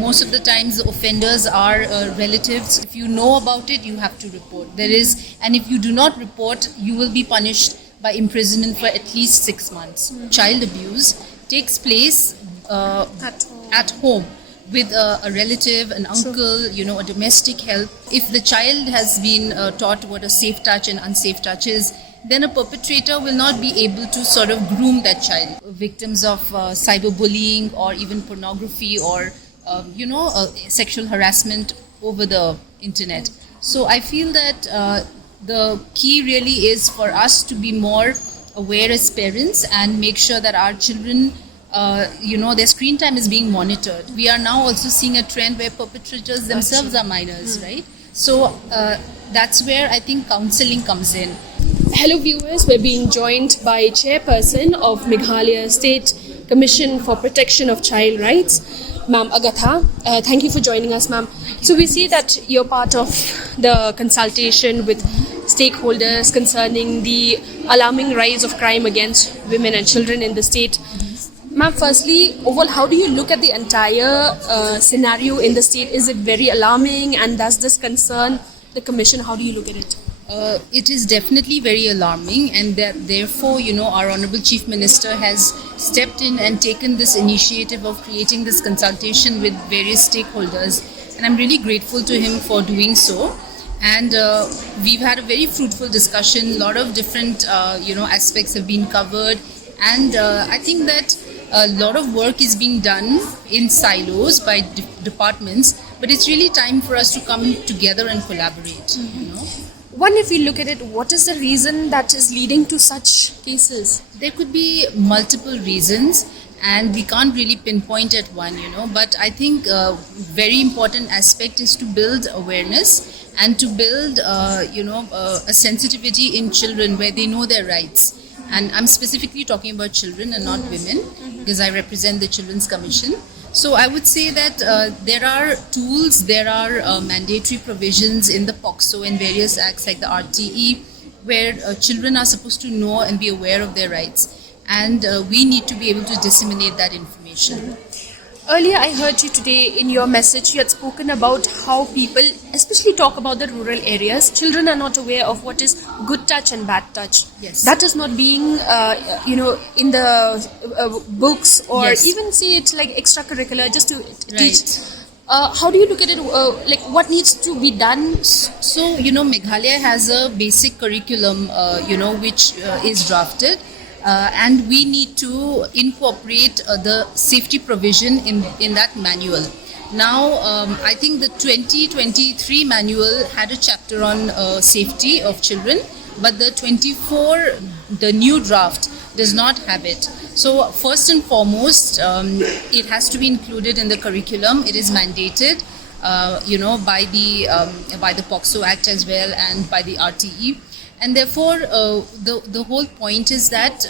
most of the times the offenders are relatives. If you know about it, you have to report. And if you do not report, you will be punished by imprisonment for at least 6 months. Child abuse takes place at home with a relative, an uncle, a domestic help. If the child has been taught what a safe touch and unsafe touch is, then a perpetrator will not be able to sort of groom that child. Victims of cyberbullying or even pornography or, sexual harassment over the internet. So I feel that the key really is for us to be more aware as parents and make sure that our children, their screen time is being monitored. We are now also seeing a trend where perpetrators themselves are minors, right? So that's where I think counseling comes in. Hello viewers, we're being joined by Chairperson of Meghalaya State Commission for Protection of Child Rights, Ma'am Agatha. Thank you for joining us, ma'am. So we see that you're part of the consultation with stakeholders concerning the alarming rise of crime against women and children in the state. Ma'am, firstly, overall, how do you look at the entire scenario in the state? Is it very alarming, and does this concern the Commission? How do you look at it? It is definitely very alarming, and that therefore, our Honorable Chief Minister has stepped in and taken this initiative of creating this consultation with various stakeholders, and I'm really grateful to him for doing so. And we've had a very fruitful discussion. A lot of different, aspects have been covered, and I think that a lot of work is being done in silos by departments, but it's really time for us to come together and collaborate. One, if we look at it, what is the reason that is leading to such cases? There could be multiple reasons, and we can't really pinpoint at one, but I think a very important aspect is to build awareness and to build, a sensitivity in children where they know their rights. And I'm specifically talking about children and not women, because I represent the Children's Commission. So I would say that there are tools, there are mandatory provisions in the POCSO and various acts like the RTE, where children are supposed to know and be aware of their rights. And we need to be able to disseminate that information. Earlier, I heard you today in your message, you had spoken about how people, especially talk about the rural areas, children are not aware of what is good touch and bad touch. Yes. That is not being, in the books or Yes. even say it's like extracurricular just to Right. teach. How do you look at it? What needs to be done? So, Meghalaya has a basic curriculum, which is drafted. And we need to incorporate the safety provision in that manual. Now, I think the 2023 manual had a chapter on safety of children, but the new draft does not have it. So first and foremost, it has to be included in the curriculum. It is mandated, by the POCSO Act as well and by the RTE. And therefore, the whole point is that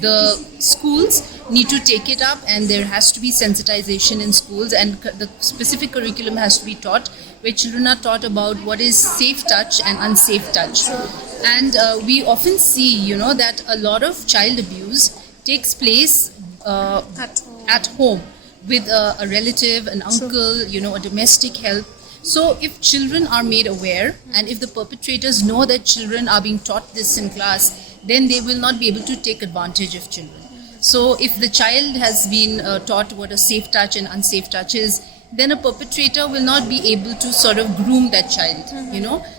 the schools need to take it up, and there has to be sensitization in schools, and the specific curriculum has to be taught, where children are taught about what is safe touch and unsafe touch. And we often see, that a lot of child abuse takes place at home with a relative, an uncle, a domestic help. So if children are made aware, and if the perpetrators know that children are being taught this in class, then they will not be able to take advantage of children. So if the child has been taught what a safe touch and unsafe touch is, then a perpetrator will not be able to sort of groom that child,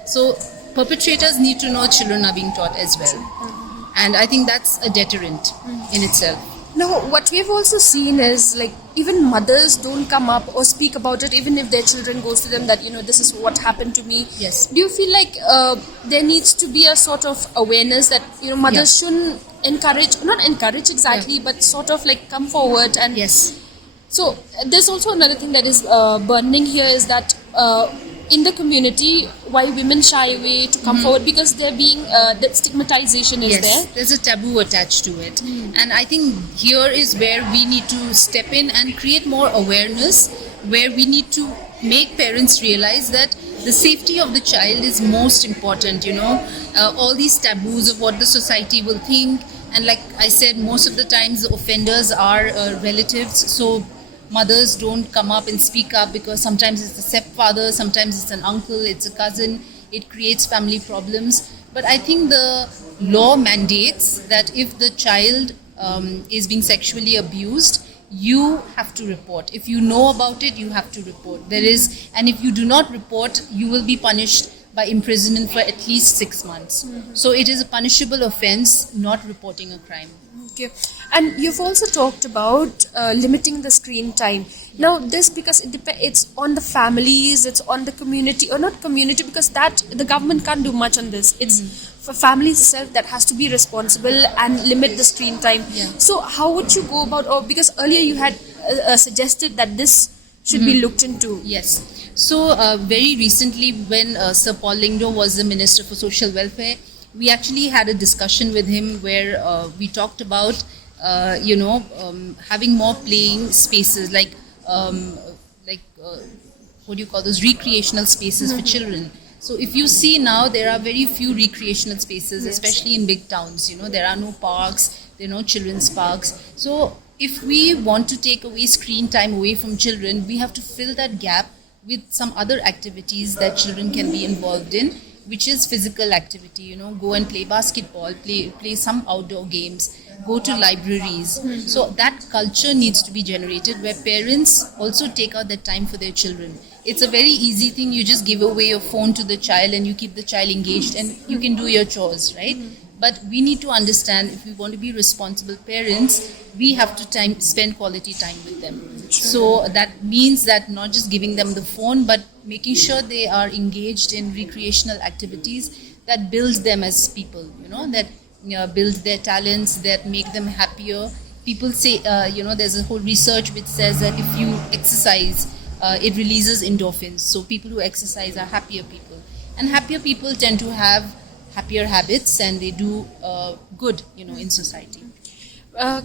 So perpetrators need to know children are being taught as well. And I think that's a deterrent in itself. No, what we've also seen is even mothers don't come up or speak about it, even if their children goes to them that, this is what happened to me. Yes. Do you feel like there needs to be a sort of awareness that, mothers shouldn't not encourage exactly, but sort of come forward and... Yes. So there's also another thing that is burning here is that in the community, why women shy away to come forward, because they're being that stigmatization is there. There's a taboo attached to it, and I think here is where we need to step in and create more awareness, where we need to make parents realize that the safety of the child is most important. All these taboos of what the society will think, and like I said, most of the times the offenders are relatives, so mothers don't come up and speak up because sometimes it's the stepfather, sometimes it's an uncle, it's a cousin. It creates family problems. But I think the law mandates that if the child is being sexually abused, you have to report. If you know about it, you have to report. And if you do not report, you will be punished by imprisonment for at least 6 months. So it is a punishable offense not reporting a crime. Okay. And you've also talked about limiting the screen time. Now, this because it's on the families, it's on the community, or not community, because that the government can't do much on this. It's for families itself that has to be responsible and limit the screen time. Yeah. So, how would you go about? Or because earlier you had suggested that this should be looked into. Yes. So, very recently, when Sir Paul Lingdo was the Minister for Social Welfare, we actually had a discussion with him where we talked about, having more playing spaces, what do you call those, recreational spaces for children. So if you see now, there are very few recreational spaces, especially in big towns. There are no parks, there are no children's parks. So if we want to take away screen time away from children, we have to fill that gap with some other activities that children can be involved in, which is physical activity, go and play basketball, play some outdoor games, go to libraries. So that culture needs to be generated where parents also take out that time for their children. It's a very easy thing. You just give away your phone to the child and you keep the child engaged and you can do your chores, right? But we need to understand, if we want to be responsible parents, we have to spend quality time with them. So that means that not just giving them the phone, but making sure they are engaged in recreational activities that builds them as people, that build their talents, that make them happier. People say, there's a whole research which says that if you exercise, it releases endorphins. So people who exercise are happier people. And happier people tend to have happier habits and they do good, in society.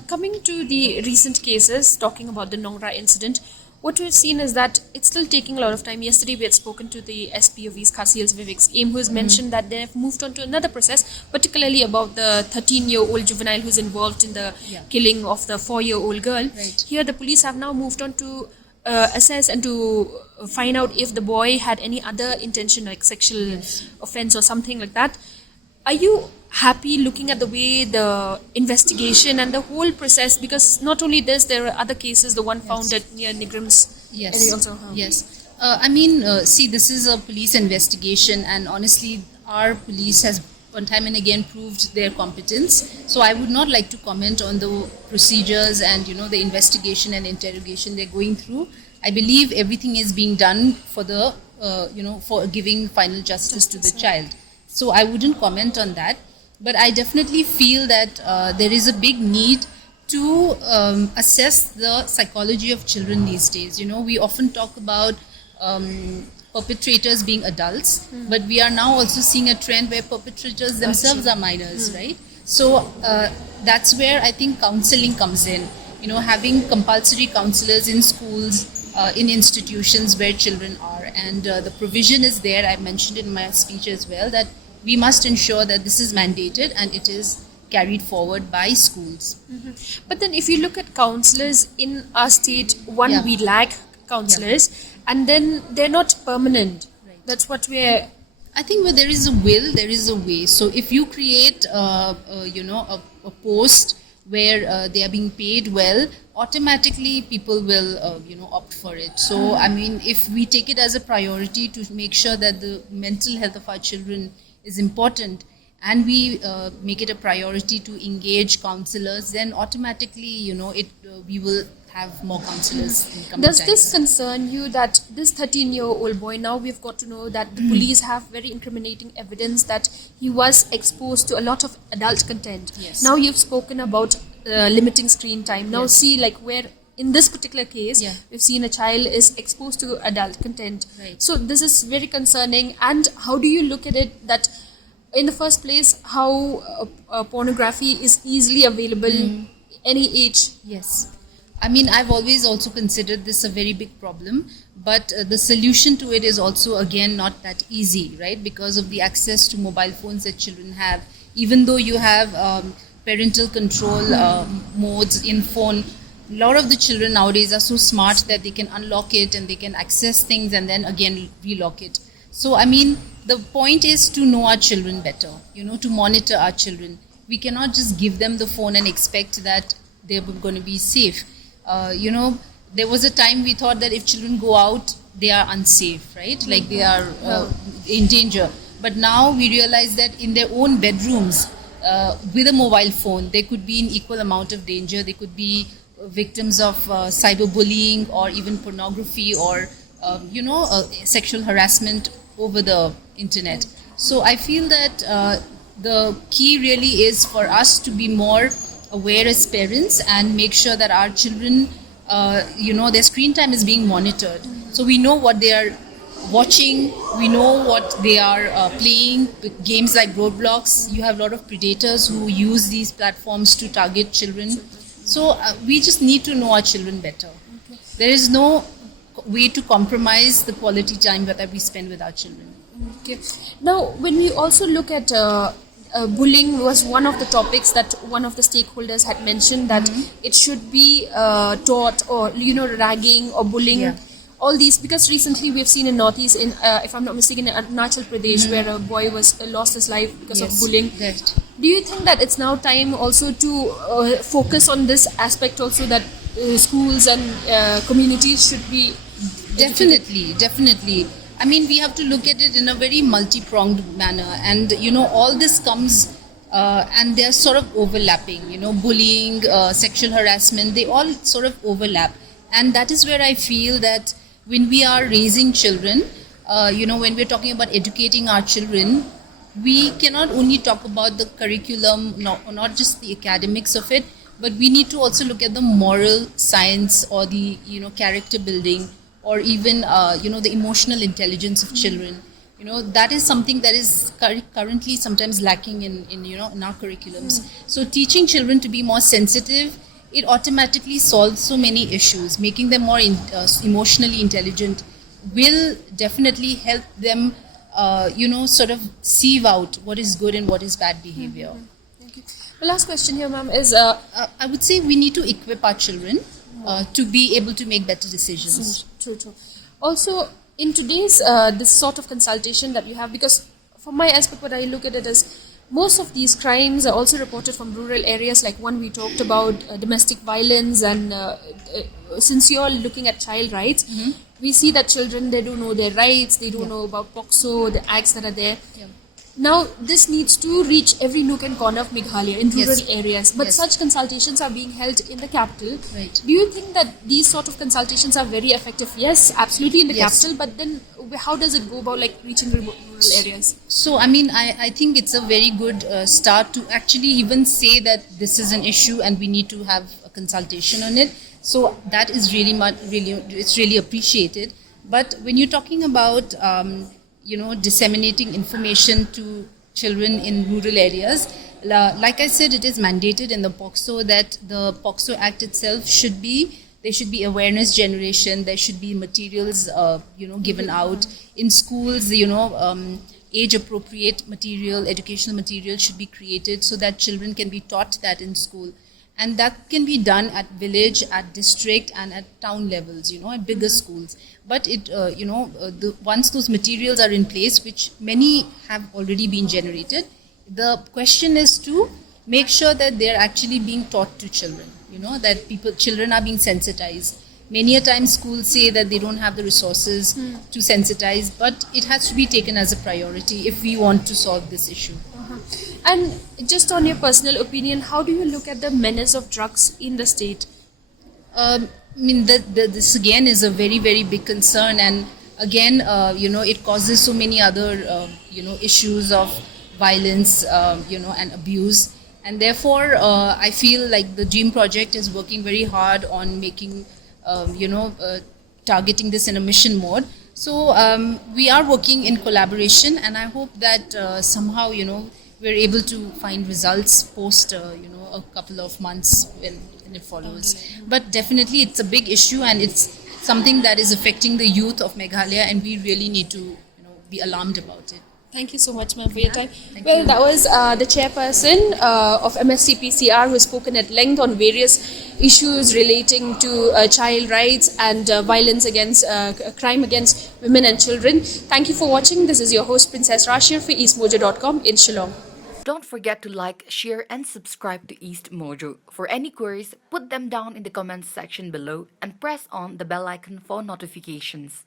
Coming to the recent cases, talking about the Nongra incident, what we've seen is that it's still taking a lot of time. Yesterday we had spoken to the SP of East Khasiels, Vivek Aim, who has mentioned that they've moved on to another process, particularly about the 13-year-old juvenile who's involved in the killing of the 4-year-old girl. Right. Here the police have now moved on to assess and to find out if the boy had any other intention, like sexual offense or something like that. Are you happy looking at the way the investigation and the whole process, because not only this, there are other cases, the one found at near Nigram's. Yes. See, this is a police investigation, and honestly, our police has time and again proved their competence. So I would not like to comment on the procedures and the investigation and interrogation they're going through. I believe everything is being done for the for giving final justice to the child. So I wouldn't comment on that. But I definitely feel that there is a big need to assess the psychology of children these days. We often talk about perpetrators being adults, but we are now also seeing a trend where perpetrators themselves are minors, right? So that's where I think counseling comes in. Having compulsory counselors in schools, in institutions where children are. And the provision is there, I mentioned in my speech as well, that we must ensure that this is mandated and it is carried forward by schools. But then if you look at counselors in our state, we lack counselors, and then they're not permanent. Right. That's what we're... I think where there is a will, there is a way. So if you create, a post where they are being paid well, automatically people will, opt for it. So, if we take it as a priority to make sure that the mental health of our children is important, and we make it a priority to engage counselors, then automatically, we will have more counselors in coming Does time. this concern you that this 13-year-old boy, now we've got to know that the police have very incriminating evidence that he was exposed to a lot of adult content. Yes. Now you've spoken about limiting screen time. Now see, where in this particular case, we've seen a child is exposed to adult content. Right. So this is very concerning. And how do you look at it that in the first place, how pornography is easily available any age? Yes. I've always also considered this a very big problem, but the solution to it is also, again, not that easy, right? Because of the access to mobile phones that children have. Even though you have parental control modes in phone, a lot of the children nowadays are so smart that they can unlock it and they can access things and then again relock it. So, I mean, the point is to know our children better, to monitor our children. We cannot just give them the phone and expect that they're going to be safe. There was a time we thought that if children go out, they are unsafe, right? Like they are in danger. But now we realize that in their own bedrooms, with a mobile phone, they could be in equal amount of danger. They could be victims of cyberbullying or even pornography or, sexual harassment over the internet. So I feel that the key really is for us to be more aware as parents and make sure that our children, their screen time is being monitored. So we know what they are watching, we know what they are playing. Games like Roblox, you have a lot of predators who use these platforms to target children. So we just need to know our children better. There is no way to compromise the quality time that we spend with our children. Okay. Now, when we also look at bullying was one of the topics that one of the stakeholders had mentioned that it should be taught, or ragging or bullying, all these, because recently we've seen in Northeast, in if I'm not mistaken, in Arunachal Pradesh, where a boy was lost his life because of bullying. Right. Do you think that it's now time also to focus on this aspect also, that schools and communities should be Definitely. I mean, we have to look at it in a very multi-pronged manner, and all this comes and they're sort of overlapping. Bullying, sexual harassment, they all sort of overlap, and that is where I feel that when we are raising children, when we're talking about educating our children, we cannot only talk about the curriculum, not just the academics of it, but we need to also look at the moral science or the character building, or even the emotional intelligence of children. That is something that is currently sometimes lacking in our curriculums. So teaching children to be more sensitive, it automatically solves so many issues. Making them more emotionally intelligent will definitely help them sort of sieve out what is good and what is bad behavior. Okay. The last question here, ma'am, is I would say we need to equip our children to be able to make better decisions. True. Also, in today's this sort of consultation that you have, because from my aspect, what I look at it is most of these crimes are also reported from rural areas, like one we talked about, domestic violence, and since you're looking at child rights, we see that children, they don't know their rights, they don't know about POCSO, the acts that are there. Now, this needs to reach every nook and corner of Meghalaya in rural areas. But such consultations are being held in the capital. Right. Do you think that these sort of consultations are very effective? Yes, absolutely in the capital. But then how does it go about reaching rural areas? So, I mean, I think it's a very good start to actually even say that this is an issue and we need to have a consultation on it. So that is it's really appreciated. But when you're talking about disseminating information to children in rural areas, like I said, it is mandated in the POCSO that the POCSO Act itself there should be awareness generation, there should be materials, given out in schools, age appropriate material, educational material should be created so that children can be taught that in school. And that can be done at village, at district, and at town levels, at bigger schools. But once those materials are in place, which many have already been generated, the question is to make sure that they're actually being taught to children, that children are being sensitized. Many a time schools say that they don't have the resources to sensitize, but it has to be taken as a priority if we want to solve this issue. And just on your personal opinion, how do you look at the menace of drugs in the state? I mean, this again is a very, very big concern, and again, it causes so many other, issues of violence, and abuse. And therefore, I feel like the DREAM project is working very hard on making, targeting this in a mission mode. So we are working in collaboration, and I hope that somehow, we're able to find results post, a couple of months when it follows. But definitely it's a big issue, and it's something that is affecting the youth of Meghalaya, and we really need to, be alarmed about it. Thank you so much, ma'am, for your time. thank Well, you. that was the chairperson of MSCPCR who has spoken at length on various issues relating to child rights and violence against crime against women and children. Thank you for watching. This is your host, Princess Rashir for EastMojo.com in Shillong. Don't forget to like, share, and subscribe to East Mojo. For any queries, put them down in the comments section below and press on the bell icon for notifications.